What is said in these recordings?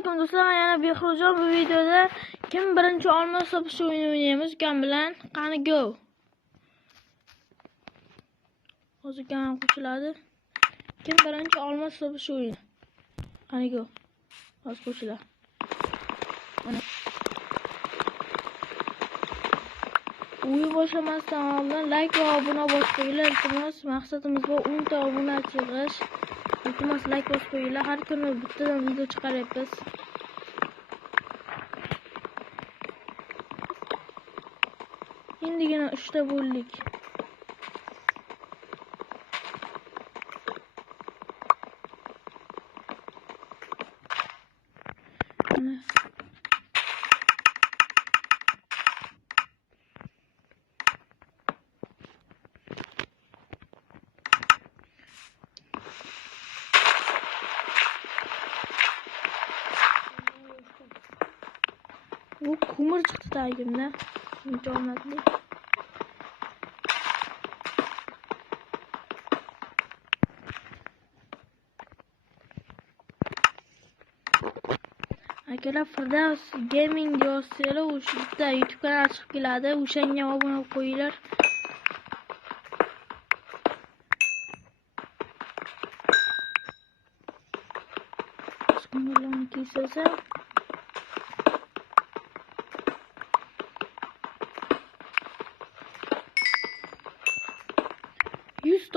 alaykum do'stlar, yana Behruzjon bu videoda kim birinchi olma sopish o'yini o'ynaymiz ukam bilan. Qani go. Hozir ham qo'shiladi. Kim birinchi olma sopish o'yini. Qani go. Hozir qo'shiladi. Mana. O'yin boshlamasdan oldin like va obuna bosib qo'yinglar. Iltimos, maqsadimiz bu 10 ta obunachi yig'ish. Iltimos like bosib qo'yinglar. Har kuni bittadan video chiqaryapmiz. Endigina 3 ta bo'ldik. Bu ko'mir chiqdi tagimda. Shuncha omadli. Akalar Firdaus Gaming yozsanglar, o'sha bitta YouTube kanal chiqib keladi. O'shanga obuna bo'lib qo'yinglar. Bismillah kesasa.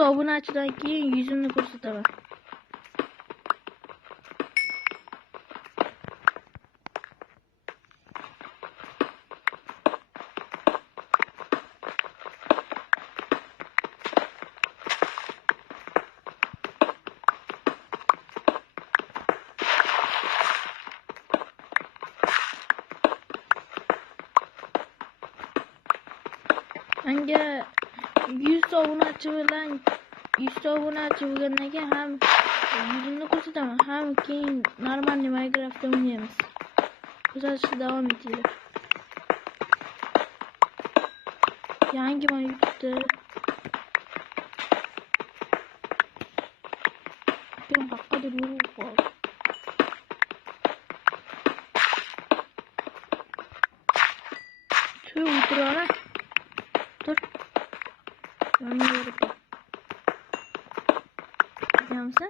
Obunachidan keyin yuzimni ko'rsataman. Menga 100 obunachi bilan 100 obunachi bo'lgandan keyin ham yuzimni ko'rsataman, ham keyin normalniy Minecraftda o'ynaymiz. Kuzatishda davom etinglar. Yangiman YouTube'da. Kim haqqadir yurib qoldi. Shu o'tirana. Dur. Mana yurib. Yamsa?